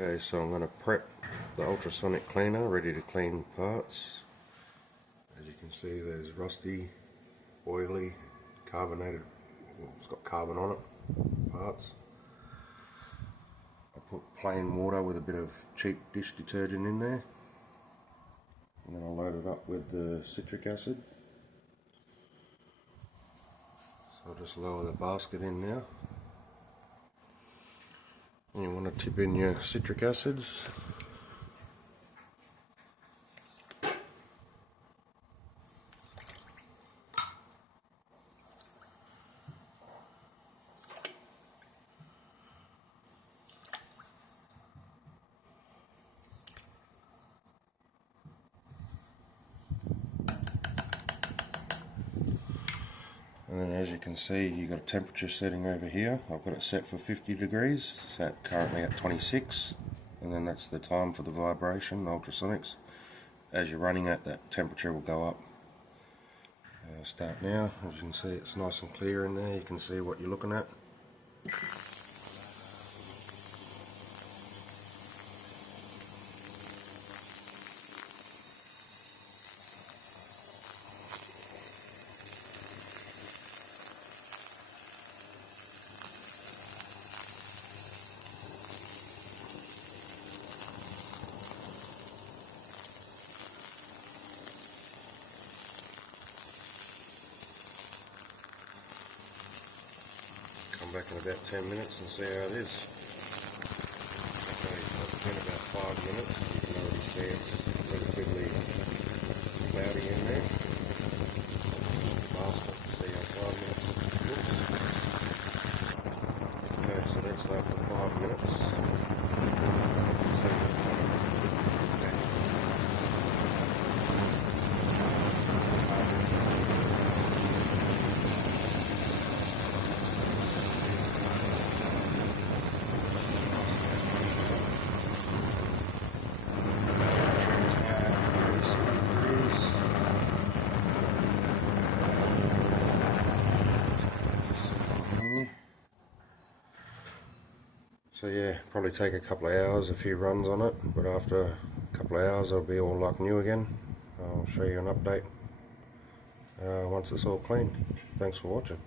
Okay, so I'm going to prep the ultrasonic cleaner, ready to clean parts. As you can see, there's rusty, oily, carbonated, well, it's got carbon on it, parts. I put plain water with a bit of cheap dish detergent in there. And then I'll load it up with the citric acid. So I'll just lower the basket in now. And you want to tip in your citric acids. And then as you can see, you've got a temperature setting over here. I've got it set for 50 degrees, it's currently at 26, and then that's the time for the vibration, the ultrasonics. As you're running it, that temperature will go up. Start now. As you can see, it's nice and clear in there, you can see what you're looking at. Come back in about 10 minutes and see how it is. Okay, so it's been about 5 minutes. You can already see it's relatively cloudy in there. Blast it, see how 5 minutes looks. Okay, so that's after 5 minutes. So yeah, probably take a couple of hours, a few runs on it, but after a couple of hours it'll be all like new again. I'll show you an update once it's all clean. Thanks for watching.